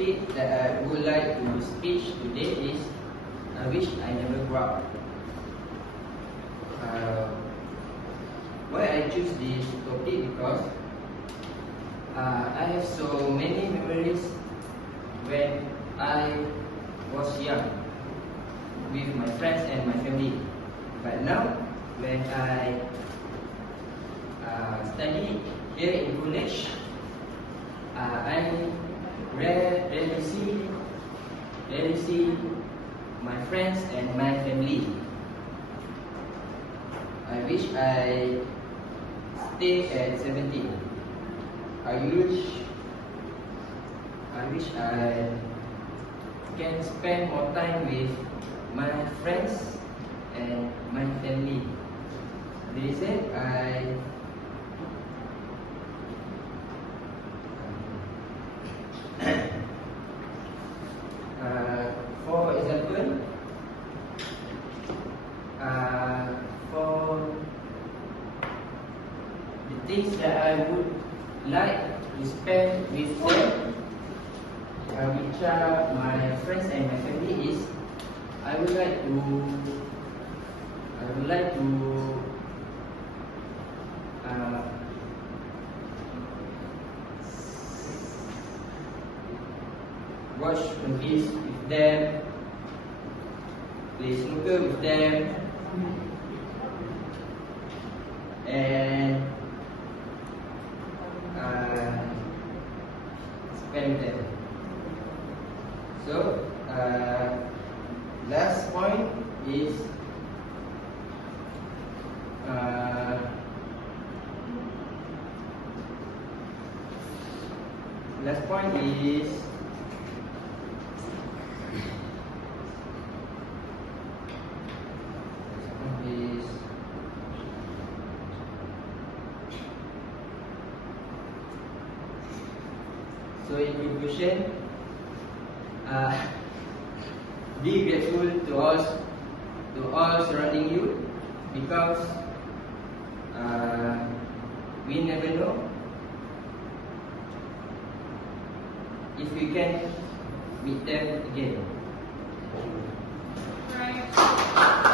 topic that I would like to speak today is I wish I never grew up. Why I choose this topic because I have so many memories when I was young with my friends and my family. But now, when I study here in college, I rarely see my friends and my family. I wish I stay at 17. I wish I can spend more time with my friends and my family. The reason for example, for the things that I would like to spend with them, which are my friends and my family, is I would like to watch movies with them, play snooker with them, and spend with them. So, last point is so in conclusion, be grateful to all surrounding you, because we never know if we can meet them again. Right.